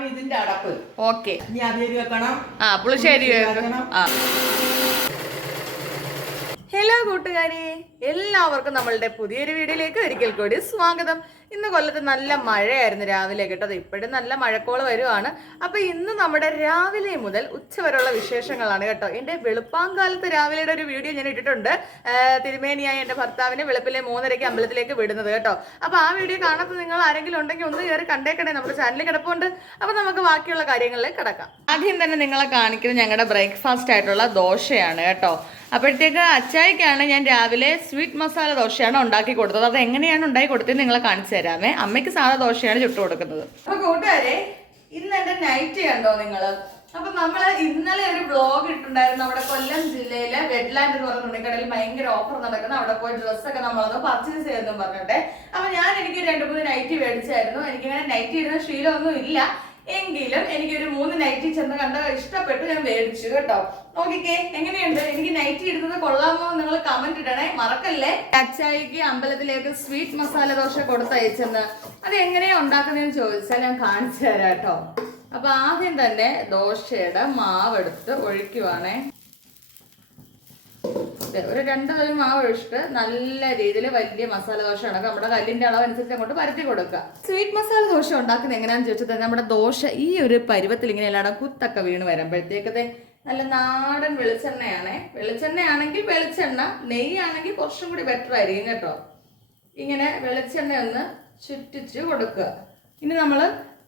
ഇതാണ് ഇതിന്റെ അടപ്പ്. ഓക്കെ. ഇനി അവിയൽ വെക്കണം. പുളിശ്ശേരി വെക്കണം. ഹലോ കൂട്ടുകാരെ, എല്ലാവർക്കും നമ്മളുടെ പുതിയൊരു വീഡിയോയിലേക്ക് ഒരിക്കൽ കൂടി സ്വാഗതം. ഇന്ന് കൊല്ലത്ത് നല്ല മഴയായിരുന്നു രാവിലെ കേട്ടോ. ഇപ്പോഴും നല്ല മഴക്കോള് വരുവാണ്. അപ്പൊ ഇന്ന് നമ്മുടെ രാവിലെ മുതൽ ഉച്ച വരെയുള്ള വിശേഷങ്ങളാണ് കേട്ടോ. എന്റെ വെളുപ്പാങ്കാലത്ത് രാവിലെയുടെ ഒരു വീഡിയോ ഞാൻ ഇട്ടിട്ടുണ്ട്. തിരുമേനിയായി എന്റെ ഭർത്താവിനെ വെളുപ്പിലെ 3:30 അമ്പലത്തിലേക്ക് വിടുന്നത് കേട്ടോ. അപ്പൊ ആ വീഡിയോ കാണാത്ത നിങ്ങൾ ആരെങ്കിലും ഉണ്ടെങ്കിൽ ഒന്ന് കയറി കണ്ടേക്കണേ, നമ്മുടെ ചാനലിൽ കിടപ്പുണ്ട്. അപ്പൊ നമുക്ക് ബാക്കിയുള്ള കാര്യങ്ങളിലേക്ക് കിടക്കാം. ആദ്യം തന്നെ നിങ്ങളെ കാണിക്കുന്നത് ഞങ്ങളുടെ ബ്രേക്ക്ഫാസ്റ്റ് ആയിട്ടുള്ള ദോശയാണ് കേട്ടോ. അപ്പോഴത്തേക്ക് അച്ചായിക്കാണ് ഞാൻ രാവിലെ സ്വീറ്റ് മസാല ദോശയാണ് ഉണ്ടാക്കി കൊടുത്തത്. അത് എങ്ങനെയാണ് ഉണ്ടാക്കി കൊടുത്തത് നിങ്ങളെ കാണിച്ചു തരാമേ. അമ്മയ്ക്ക് സാധാ ദോശയാണ് ചുട്ടു കൊടുക്കുന്നത്. അപ്പൊ കൂട്ടുകാരെ, ഇന്ന് എന്റെ നൈറ്റ് കണ്ടോ നിങ്ങള്? അപ്പൊ നമ്മള് ഇന്നലെ ഒരു ബ്ലോഗ് ഇട്ടുണ്ടായിരുന്നു. നമ്മുടെ കൊല്ലം ജില്ലയിലെ വെഡ്ലാൻഡ് എന്ന് പറഞ്ഞ തുണിക്കടയിൽ ഭയങ്കര ഓഫർ നടക്കുന്ന അവിടെ പോയി ഡ്രസ്സൊക്കെ നമ്മളൊന്ന് പർച്ചേസ് ചെയ്തെന്ന് പറഞ്ഞിട്ടെ. അപ്പൊ ഞാൻ എനിക്ക് 2-3 നൈറ്റി മേടിച്ചായിരുന്നു. എനിക്കിങ്ങനെ നൈറ്റി ഇടുന്ന ശീലമൊന്നും ഇല്ല, എങ്കിലും എനിക്കൊരു 3 നൈറ്റി ചെന്ന് കണ്ട ഇഷ്ടപ്പെട്ടു, ഞാൻ മേടിച്ചു കേട്ടോ. നോക്കിക്കേ എങ്ങനെയുണ്ട്. എനിക്ക് നൈറ്റി ഇടുന്നത് കൊള്ളാമോ നിങ്ങൾ കമന്റ് ഇടണേ, മറക്കല്ലേ. അച്ചായിക്ക് അമ്പലത്തിലേക്ക് സ്വീറ്റ് മസാല ദോശ കൊടുത്തയച്ചെന്ന് അത് എങ്ങനെയാ ഉണ്ടാക്കുന്നതെന്ന് ചോദിച്ചാൽ ഞാൻ കാണിച്ചു തരാം കേട്ടോ. അപ്പൊ ആദ്യം തന്നെ ദോശയുടെ മാവെടുത്ത് ഒഴിക്കുവാണേ. ഒരു 2 തവി മാവ് ഒഴിച്ചിട്ട് നല്ല രീതിയിൽ വലിയ മസാല ദോശ ഉണ്ടാക്കുക. നമ്മുടെ കല്ലിന്റെ അളവ് അനുസരിച്ച് അങ്ങോട്ട് പരത്തി കൊടുക്കുക. സ്വീറ്റ് മസാല ദോശ ഉണ്ടാക്കുന്നത് എങ്ങനെയാന്ന് ചോദിച്ചാൽ നമ്മുടെ ദോശ ഈ ഒരു പരുവത്തിൽ ഇങ്ങനെ എല്ലാവരും കുത്തൊക്കെ വീണ് വരുമ്പോഴത്തേക്കത് നല്ല നാടൻ വെളിച്ചെണ്ണയാണേ. വെളിച്ചെണ്ണയാണെങ്കിൽ വെളിച്ചെണ്ണ, നെയ്യാണെങ്കിൽ കുറച്ചും കൂടി ബെറ്റർ ആയിരിക്കും കേട്ടോ. ഇങ്ങനെ വെളിച്ചെണ്ണ ഒന്ന് ചുറ്റിച്ച് കൊടുക്കുക. ഇനി നമ്മൾ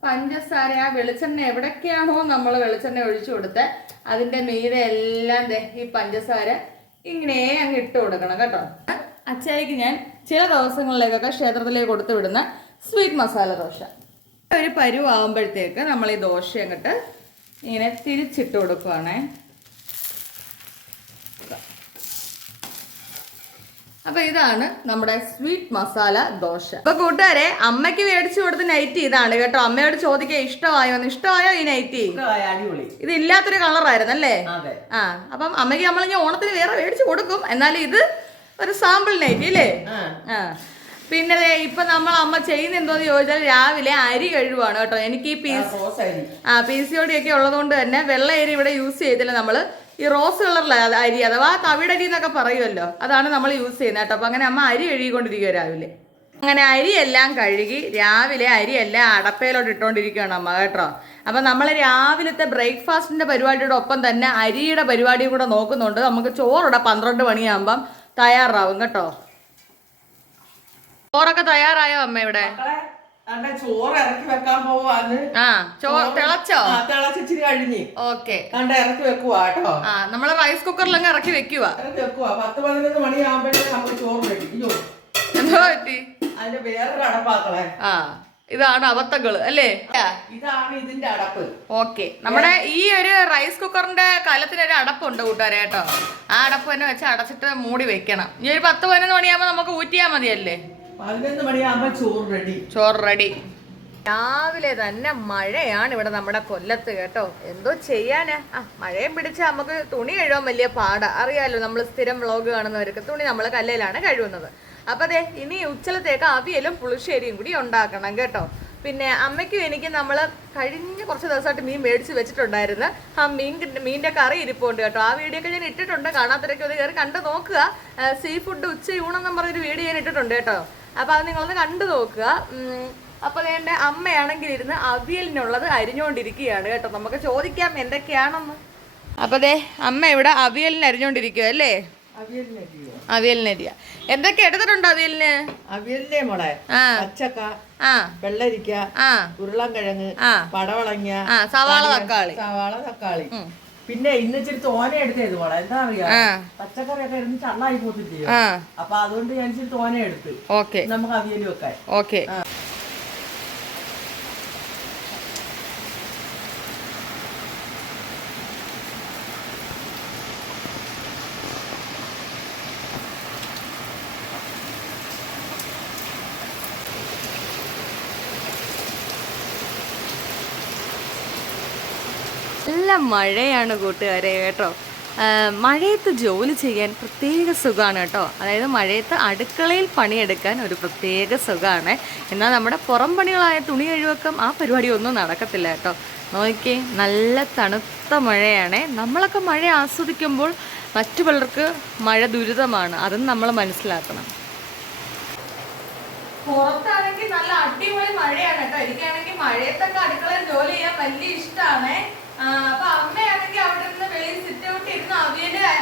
പഞ്ചസാര, ആ വെളിച്ചെണ്ണ എവിടൊക്കെയാണോ നമ്മൾ വെളിച്ചെണ്ണ ഒഴിച്ചു കൊടുത്ത് അതിന്റെ മീതെ എല്ലാം ഈ പഞ്ചസാര ഇങ്ങനെ അങ്ങ് ഇട്ട് കൊടുക്കണം കേട്ടോ. അച്ചായിക്ക് ഞാൻ ചില ദിവസങ്ങളിലേക്കൊക്കെ ക്ഷേത്രത്തിലേക്ക് കൊടുത്തു വിടുന്ന സ്വീറ്റ് മസാല ദോശ. ഒരു പരുവാകുമ്പോഴത്തേക്ക് നമ്മൾ ഈ ദോശ അങ്ങോട്ട് ഇങ്ങനെ തിരിച്ചിട്ട് കൊടുക്കുവാണേ. അപ്പൊ ഇതാണ് നമ്മുടെ സ്വീറ്റ് മസാല ദോശ. അപ്പൊ കൂട്ടുകാരെ, അമ്മയ്ക്ക് മേടിച്ചു കൊടുത്ത നൈറ്റി ഇതാണ് കേട്ടോ. അമ്മയോട് ചോദിക്കുക ഇഷ്ടമായോ? ഇഷ്ടമായോ ഈ നൈറ്റി? ഇത് ഇല്ലാത്തൊരു കളറായിരുന്നു അല്ലേ? അപ്പം അമ്മയ്ക്ക് നമ്മൾ ഇനി ഓണത്തിന് വേറെ മേടിച്ചു കൊടുക്കും. എന്നാലും ഇത് ഒരു സാമ്പിൾ നൈറ്റി അല്ലേ? പിന്നെ ഇപ്പൊ നമ്മൾ അമ്മ ചെയ്യുന്ന എന്തോന്ന് ചോദിച്ചാൽ രാവിലെ അരി കഴുകുവാണ് കേട്ടോ. എനിക്ക് ഈ PCOD ഒക്കെ ഉള്ളതുകൊണ്ട് തന്നെ വെള്ള അരി ഇവിടെ യൂസ് ചെയ്തില്ല. നമ്മള് ഈ റോസ് കളറിലെ അരി അഥവാ തവിടരി എന്നൊക്കെ പറയുമല്ലോ, അതാണ് നമ്മൾ യൂസ് ചെയ്യുന്നത് കേട്ടോ. അപ്പൊ അങ്ങനെ അമ്മ അരി കഴുകിക്കൊണ്ടിരിക്കുക രാവിലെ. അങ്ങനെ അരിയെല്ലാം കഴുകി രാവിലെ അരിയെല്ലാം അടപ്പയിലോട്ട് ഇട്ടുകൊണ്ടിരിക്കുകയാണ് അമ്മ കേട്ടോ. അപ്പൊ നമ്മൾ രാവിലത്തെ ബ്രേക്ക്ഫാസ്റ്റിന്റെ പരിപാടിയുടെ ഒപ്പം തന്നെ അരിയുടെ പരിപാടിയും കൂടെ നോക്കുന്നുണ്ട്. നമുക്ക് ചോറിടെ 12 മണിയാകുമ്പം തയ്യാറാവും കേട്ടോ. ചോറൊക്കെ തയ്യാറായോ അമ്മ ഇവിടെ? ചോറ് ഇറക്കി വെക്കാൻ പോവാന്ന്. തിളച്ചോ? തിളച്ചിരി കഴിഞ്ഞ്. ഓക്കെ, ഇറക്കി വെക്കുവാ കേട്ടോ. നമ്മള് റൈസ് കുക്കറിലങ്ങ് ഇറക്കി വെക്കുവാ. 10-11 മണിയാകുമ്പോഴേ നമുക്ക് ചോറ് വെക്കും. എന്തോ പറ്റി? അതിന്റെ വേറൊരു അടപ്പാക്കളെ. ഇതാണ് അബദ്ധങ്ങള് അല്ലേ? ഇതാണ് ഇതിന്റെ അടപ്പ്. ഓക്കെ, നമ്മുടെ ഈ ഒരു റൈസ് കുക്കറിന്റെ കലത്തിനൊരു അടപ്പുണ്ട് കൂട്ടുകാരെ കേട്ടോ. ആ അടപ്പ് തന്നെ വെച്ച് അടച്ചിട്ട് മൂടി വെക്കണം. ഇനി ഒരു 10-11 മണിയാകുമ്പോ നമുക്ക് ഊറ്റിയാ മതിയല്ലേ? 11 മണിയാകുമ്പോ ചോറ് റെഡി. രാവിലെ തന്നെ മഴയാണ് ഇവിടെ നമ്മുടെ കൊല്ലത്ത് കേട്ടോ. എന്തോ ചെയ്യാനാ, മഴയും പിടിച്ച നമുക്ക് തുണി കഴുകാൻ വലിയ പാടാ. അറിയാലോ, നമ്മൾ സ്ഥിരം വ്ളോഗ് കാണുന്നവർക്ക് തുണി നമ്മൾ കല്ലിലാണ് കഴുകുന്നത്. അപ്പൊ അതെ, ഇനി ഉച്ചലത്തേക്ക് അവിയലും പുളിശ്ശേരിയും കൂടി ഉണ്ടാക്കണം കേട്ടോ. പിന്നെ അമ്മയ്ക്കും എനിക്ക് നമ്മൾ കഴിഞ്ഞ കുറച്ച് ദിവസമായിട്ട് മീൻ മേടിച്ച് വെച്ചിട്ടുണ്ടായിരുന്നു. മീനിന്റെ കറി ഇരിപ്പുണ്ട് കേട്ടോ. ആ വീഡിയോ ഒക്കെ ഞാൻ ഇട്ടിട്ടുണ്ട്. കാണാത്തവരൊക്കെ ഒന്ന് കയറി കണ്ടു നോക്കുക. സീ ഫുഡ് ഉച്ചയൂണെന്നും പറഞ്ഞൊരു വീഡിയോ ഞാൻ ഇട്ടിട്ടുണ്ട് കേട്ടോ. അപ്പൊ അത് നിങ്ങളൊന്ന് കണ്ടു നോക്കുക. അപ്പൊ എന്റെ അമ്മയാണെങ്കിൽ ഇരുന്ന് അവിയലിനുള്ളത് അരിഞ്ഞുകൊണ്ടിരിക്കുകയാണ് കേട്ടോ. നമുക്ക് ചോദിക്കാം എന്തൊക്കെയാണെന്ന്. അപ്പൊ ദേ അമ്മ ഇവിടെ അവിയലിന് അരിഞ്ഞുകൊണ്ടിരിക്കുക അല്ലേ? അവിയലിനരിയ എന്തൊക്കെ എടുത്തിട്ടുണ്ട് അവിയലിന്? അവിയലിനെ മോളെ പച്ചക്ക, വെള്ളരിക്ക, ഉരുളൻകിഴങ്ങ്, പടവളങ്ങ, സവാള തക്കാളി. പിന്നെ ഇന്ന് ഇച്ചിരി തോന എടുത്തത് മോളെ. എന്താ അറിയാ, പച്ചക്കറിയൊക്കെ ഇരുന്ന് ചള്ളായി പോത്തില്ലേ. അപ്പൊ അതുകൊണ്ട് ഞാൻ ഇച്ചിരി തോന എടുത്ത്. ഓക്കെ, നമുക്ക് അവിയൽ വെക്കാൻ. ഓക്കെ. നല്ല മഴയാണ് കൂട്ടുകാരെ കേട്ടോ. മഴയത്ത് ജോലി ചെയ്യാൻ പ്രത്യേക സുഖമാണ് കേട്ടോ. അതായത് മഴയത്ത് അടുക്കളയിൽ പണിയെടുക്കാൻ ഒരു പ്രത്യേക സുഖമാണ്. എന്നാൽ നമ്മുടെ പുറം പണികളായ തുണി കഴുവക്കം ആ പരിപാടിയൊന്നും നടക്കത്തില്ല കേട്ടോ. നോക്കിയേ, നല്ല തണുത്ത മഴയാണ്. നമ്മളൊക്കെ മഴ ആസ്വദിക്കുമ്പോൾ മറ്റു പലർക്ക് മഴ ദുരിതമാണ്. അതും നമ്മൾ മനസ്സിലാക്കണം. പുറത്താണെങ്കിൽ നല്ല അടിപൊളി മഴയാണ് കേട്ടോ. എനിക്കാണെങ്കിൽ മഴയത്തൊക്കെ അടുക്കളയിൽ ജോലി ചെയ്യാൻ വലിയ ഇഷ്ടമാണ്. അപ്പൊ അമ്മയാണെങ്കിൽ അവിടെ നിന്ന് വെളിയിൽ സിറ്റ് ഔട്ട് ഇരുന്ന്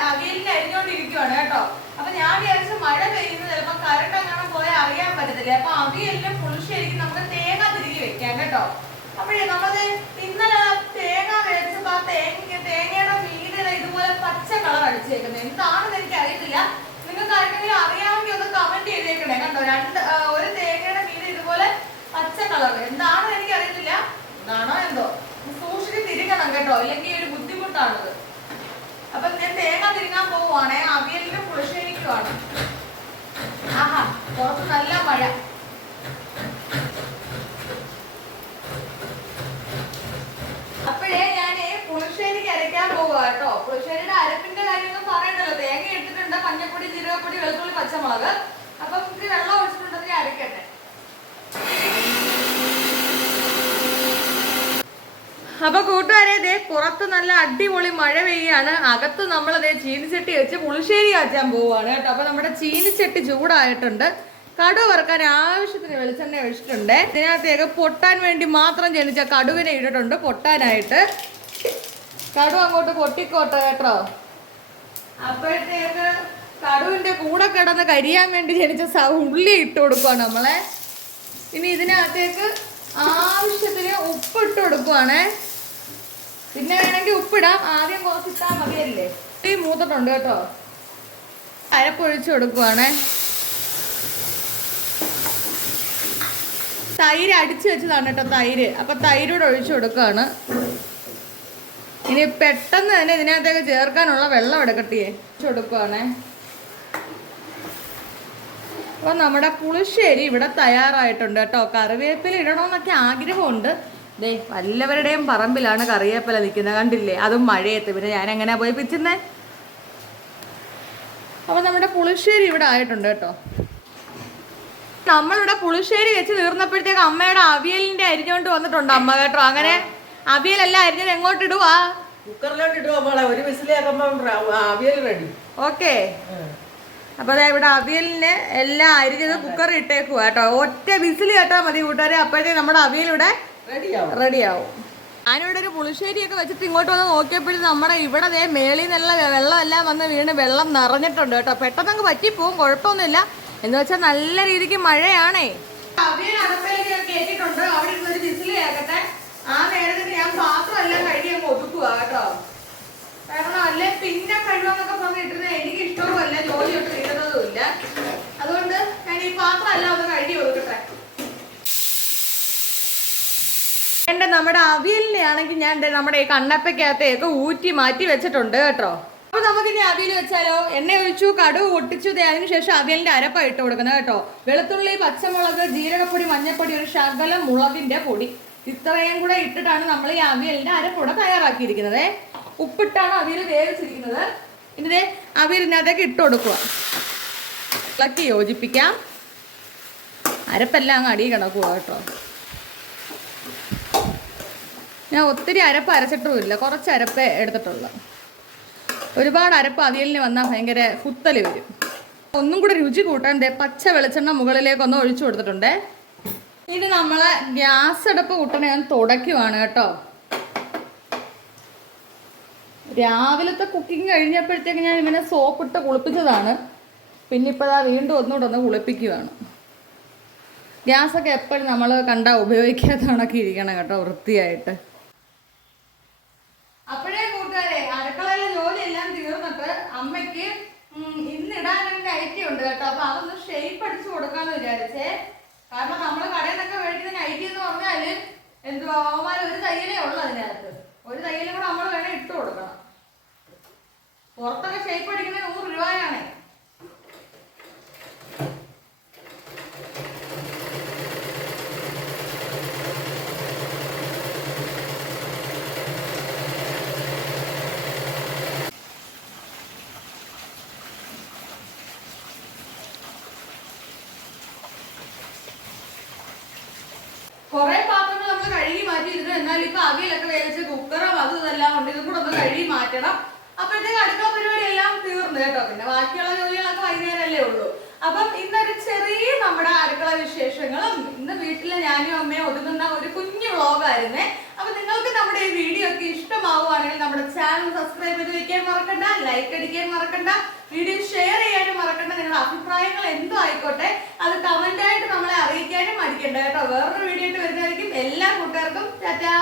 അവിയലിന്റെ അരിഞ്ഞോണ്ടിരിക്കുവാണ് കേട്ടോ. അപ്പൊ ഞാൻ വിചാരിച്ചു മഴ പെയ്യുന്നത് ചിലപ്പോ കറണ്ട് അങ്ങനെ പോയാൽ അറിയാൻ പറ്റത്തില്ല. അപ്പൊ അവിയലിന് പുളിശ്ശേരിക്ക് നമുക്ക് തേങ്ങ തിരികെ വെക്കാം കേട്ടോ. അപ്പോഴേ നമ്മള് ഇന്നലെ തേങ്ങ മേടിച്ചപ്പോ ആ തേങ്ങയുടെ മീനിൽ ഇതുപോലെ പച്ച കളർ അടിച്ചേക്കുന്നത് എന്താണെന്ന് എനിക്ക് അറിയത്തില്ല. നിങ്ങൾക്ക് ആർക്കെങ്കിലും അറിയാമെങ്കിൽ ഒന്ന് കമന്റ് ചെയ്തേക്കണേ കണ്ടോ. ഒരു തേങ്ങയുടെ മീൻ ഇതുപോലെ പച്ച കളർ എന്താണെന്ന് എനിക്ക് അറിയത്തില്ല. എന്താണോ എന്തോ സൂക്ഷിച്ച് തിരിക്കണം കേട്ടോ, ഇല്ലെങ്കിൽ ഒരു ബുദ്ധിമുട്ടാണത്. അപ്പൊ ഞാൻ തേങ്ങ തിരിങ്ങാൻ പോവുകയാണെ. അവിയലിനും പുളിശ്ശേരിക്കുമാണ്. ആഹാ, പുറത്ത് നല്ല മഴ. അപ്പോഴേ ഞാന് പുളിശ്ശേരിക്ക് അരയ്ക്കാൻ പോവുക കേട്ടോ. പുളിശ്ശേരിയുടെ അരപ്പിന്റെ കാര്യമൊന്നും പറയണ്ടല്ലോ. തേങ്ങ ഇട്ടിട്ടുണ്ട്, മഞ്ഞപ്പൊടി, ജീരകപ്പൊടി, വെളുത്തുള്ളി, പച്ചമുളക്. അപ്പൊ ഇത്തിരി വെള്ളം ഒഴിച്ചിട്ടുണ്ടെങ്കിൽ അരക്കട്ടെ. അപ്പൊ കൂട്ടുകാരെ, ദേ പുറത്ത് നല്ല അടിപൊളി മഴ പെയ്യാണ്. അകത്ത് നമ്മളതേ ചീനിച്ചട്ടി വെച്ച് പുളിശ്ശേരി കാച്ചാൻ പോവുകയാണ് കേട്ടോ. അപ്പൊ നമ്മുടെ ചീനിച്ചട്ടി ചൂടായിട്ടുണ്ട്. കടുക് വറുക്കാൻ ആവശ്യത്തിന് വെളിച്ചെണ്ണ ഒഴിച്ചിട്ടുണ്ട്. ഇതിനകത്തേക്ക് പൊട്ടാൻ വേണ്ടി മാത്രം ജനിച്ച കടുവിനെ ഇട്ടിട്ടുണ്ട് പൊട്ടാനായിട്ട്. കടുവ് അങ്ങോട്ട് പൊട്ടിക്കോട്ടെ കേട്ടോ. അപ്പോഴത്തേക്ക് കടുവിന്റെ കൂടെ കിടന്ന് കരിയാൻ വേണ്ടി ജനിച്ച ഉള്ളി ഇട്ട് കൊടുക്കുവാണ് നമ്മളെ. ഇനി ഇതിനകത്തേക്ക് ആവശ്യത്തിന് ഉപ്പിട്ട് കൊടുക്കുവാണേ. പിന്നെ വേണമെങ്കിൽ ഉപ്പിടാം, ആദ്യം കുറച്ചിട്ടാ മതിയല്ലേ. ഈ മൂത്തിട്ടുണ്ട് കേട്ടോ. അരപ്പൊഴിച്ച് കൊടുക്കുവാണേ. തൈര് അടിച്ചു വെച്ചതാണ് കേട്ടോ, തൈര്. അപ്പൊ തൈരോട് ഒഴിച്ചു കൊടുക്കുകയാണ്. ഇനി പെട്ടെന്ന് തന്നെ ഇതിനകത്തേക്ക് ചേർക്കാനുള്ള വെള്ളം എടുക്കട്ടെ, കൊടുക്കുവാണേ. അപ്പൊ നമ്മുടെ പുളിശ്ശേരി ഇവിടെ തയ്യാറായിട്ടുണ്ട് കേട്ടോ. കറിവേപ്പില ഇടണമെന്നൊക്കെ ആഗ്രഹമുണ്ട്. ദേ വല്ലവരുടെയും പറമ്പിലാണ് കറിവേപ്പില നിൽക്കുന്നത്, കണ്ടില്ലേ? അതും മഴയത്ത്. പിന്നെ ഞാൻ എങ്ങനെയാ പോയി പിച്ചുന്നേ? അപ്പൊ നമ്മുടെ പുളിശ്ശേരി ഇവിടെ ആയിട്ടുണ്ട് കേട്ടോ. നമ്മളിവിടെ പുളിശ്ശേരി വെച്ച് തീർന്നപ്പോഴത്തേക്ക് അമ്മയുടെ അവിയലിന്റെ അരിഞ്ഞോണ്ട് വന്നിട്ടുണ്ട് അമ്മ കേട്ടോ. അങ്ങനെ അവിയലെല്ലാം അരിഞ്ഞത് എങ്ങോട്ട് ഇടുവാ? കുക്കറിലോട്ട് ഇടുവാ. ഒരു വിസിലാക്കുമ്പോ അവിയൽ റെഡി. ഓക്കെ. അപ്പൊ അതായത് ഇവിടെ അവിയലിന് എല്ലാം അരിഞ്ഞത് കുക്കറിൽ ഇട്ടേക്കുവാ കേട്ടോ. ഒറ്റ വിസിൽ കേട്ടാ മതി കൂട്ടുകാരെ, അപ്പോഴത്തേക്ക് നമ്മുടെ അവിയൽ ഇവിടെ റെഡിയാവും. ഞാനിവിടെ ഒരു പുളിശ്ശേരിയൊക്കെ വെച്ചിട്ട് ഇങ്ങോട്ട് വന്ന് നോക്കിയപ്പോഴും നമ്മുടെ ഇവിടെ ദേ മേളിൽ നിന്നുള്ള വെള്ളം എല്ലാം വന്ന് വീണ് വെള്ളം നിറഞ്ഞിട്ടുണ്ട് കേട്ടോ. പെട്ടെന്ന് അങ്ങ് പറ്റിപ്പോവും, കുഴപ്പമൊന്നുമില്ല. എന്ന് വെച്ചാൽ നല്ല രീതിക്ക് മഴയാണേ. അവിയൽ അടുപ്പിലേക്ക് കേട്ടിട്ടുണ്ട്. അവിടെ ഒരു വിസിൽ കേൾക്കട്ടെ. ആ നേരത്തിന് ഞാൻ പാത്രം എല്ലാം കഴുകി അങ്ങ് ഒതുക്കുക കേട്ടോ. കാരണം അല്ലെ പിന്നെ കഴിവെന്നൊക്കെ പറഞ്ഞിട്ടിരുന്ന എനിക്ക് ഇഷ്ടവുമല്ല, ജോലിയൊട്ട് തീരുന്നതുമില്ല. അതുകൊണ്ട് ഞാൻ ഈ പാത്രം എല്ലാം ഒന്ന് കഴുകി ഒതുക്കട്ടെ. എന്റെ നമ്മുടെ അവിയലിനെ ആണെങ്കിൽ ഞാൻ നമ്മുടെ ഈ കണ്ണപ്പയ്ക്കകത്തേക്ക് ഊറ്റി മാറ്റി വെച്ചിട്ടുണ്ട് കേട്ടോ. അപ്പൊ നമുക്കിനി അവിയൽ വെച്ചാലോ? എണ്ണ ഒഴിച്ചു, കടുക് പൊട്ടിച്ചു. അതിനുശേഷം അവിയലിന്റെ അരപ്പ ഇട്ട് കൊടുക്കുന്നത് കേട്ടോ. വെളുത്തുള്ളി, പച്ചമുളക്, ജീരകപ്പൊടി, മഞ്ഞപ്പൊടി, ഒരു ശകലം മുളകിന്റെ പൊടി, ഇത്രയും കൂടെ ഇട്ടിട്ടാണ് നമ്മൾ ഈ അവിയലിന്റെ അരപ്പൂടെ തയ്യാറാക്കിയിരിക്കുന്നത്. ഉപ്പിട്ടാണ് അവിയൽ വേവിച്ചിരിക്കുന്നത്. ഇനി അവിയലിനകത്തേക്ക് ഇട്ട് കൊടുക്കുക, ഇളക്കി യോജിപ്പിക്കാം. അരപ്പെല്ലാം അങ്ങ് അടി കിടക്കുക കേട്ടോ. ഞാൻ ഒത്തിരി അരപ്പ് അരച്ചിട്ടുമില്ല, കുറച്ച് അരപ്പേ എടുത്തിട്ടുള്ളൂ. ഒരുപാട് അരപ്പ് അവിയലിന് വന്നാൽ ഭയങ്കര കുത്തല് വരും. ഒന്നും കൂടെ രുചി കൂട്ടാൻ പച്ച വെളിച്ചെണ്ണ മുകളിലേക്കൊന്ന് ഒഴിച്ചു കൊടുത്തിട്ടുണ്ട്. ഇനി നമ്മൾ ഗ്യാസ് അടുപ്പ് കൂട്ടണ ഞാൻ തുടയ്ക്കുവാണ് കേട്ടോ. രാവിലത്തെ കുക്കിംഗ് കഴിഞ്ഞപ്പോഴത്തേക്ക് ഞാൻ ഇങ്ങനെ സോപ്പിട്ട് കുളിപ്പിച്ചതാണ്. പിന്നെ ഇപ്പോൾ വീണ്ടും ഒന്നുകൂടെ ഒന്ന് കുളിപ്പിക്കുകയാണ്. ഗ്യാസൊക്കെ എപ്പോഴും നമ്മൾ കണ്ടാൽ ഉപയോഗിക്കാത്ത കണക്ക് ഇരിക്കണം കേട്ടോ, വൃത്തിയായിട്ട്. അപ്പോഴേ കൂട്ടുകാരെ, അടുക്കളയിലെ ജോലിയെല്ലാം തീർന്നിട്ട് അമ്മയ്ക്ക് ഇന്നിടാനൊരു നൈറ്റി ഉണ്ട് കേട്ടോ. അപ്പൊ അതൊന്ന് ഷേപ്പ് അടിച്ചു കൊടുക്കാന്ന് വിചാരിച്ചേ. കാരണം നമ്മൾ കടയിൽ നിന്നൊക്കെ മേടിക്കുന്ന നൈറ്റി എന്ന് പറഞ്ഞാല് എന്തുവാ, ഒരു തയ്യലേ ഉള്ളു അതിനകത്ത്. ഒരു തയ്യലും കൂടെ നമ്മൾ വേണേൽ ഇട്ട് കൊടുക്കണം. പുറത്തൊക്കെ ഷേപ്പ് അടിക്കുന്നത് 100 രൂപയാണ്. കുറെ പാത്രങ്ങൾ നമ്മൾ കഴുകി മാറ്റിയിരുന്നു. എന്നാൽ ഇപ്പൊ അവിയലൊക്കെ വേവിച്ച കുക്കറും അതും ഇതെല്ലാം ഉണ്ട്. ഇതും കൂടെ ഒന്ന് കഴുകി മാറ്റണം. അപ്പോഴത്തേക്ക് അടുക്കള പരിപാടി എല്ലാം തീർന്നു കേട്ടോ. പിന്നെ ബാക്കിയുള്ള ജോലികളൊക്കെ വൈകുന്നേരമല്ലേ ഉള്ളൂ. അപ്പം ഇന്നൊരു ചെറിയ നമ്മുടെ അടുക്കള വിശേഷങ്ങളും ഇന്ന് വീട്ടിലെ ഞാനും അമ്മയും ഒതുങ്ങുന്ന ഒരു കുഞ്ഞു വ്ളോഗായിരുന്നേ. അപ്പൊ നിങ്ങൾക്ക് നമ്മുടെ ഈ വീഡിയോ ഒക്കെ ഇഷ്ടമാവുകയാണെങ്കിൽ നമ്മുടെ ചാനൽ സബ്സ്ക്രൈബ് ചെയ്ത് വെക്കാൻ മറക്കണ്ട, ലൈക്ക് അടിക്കാൻ മറക്കണ്ട, വീഡിയോ ഷെയർ ചെയ്യാനും മറക്കണ്ട. നിങ്ങളുടെ അഭിപ്രായങ്ങൾ എന്തോ ആയിക്കോട്ടെ അത് കമന്റ് ആയിട്ട് നമ്മളെ അറിയിക്കാനും മടിക്കണ്ട കേട്ടോ. വേറൊരു വീഡിയോ ആയിട്ട് വരുന്നതായിരിക്കും. എല്ലാ കൂട്ടുകാർക്കും ടാറ്റാ.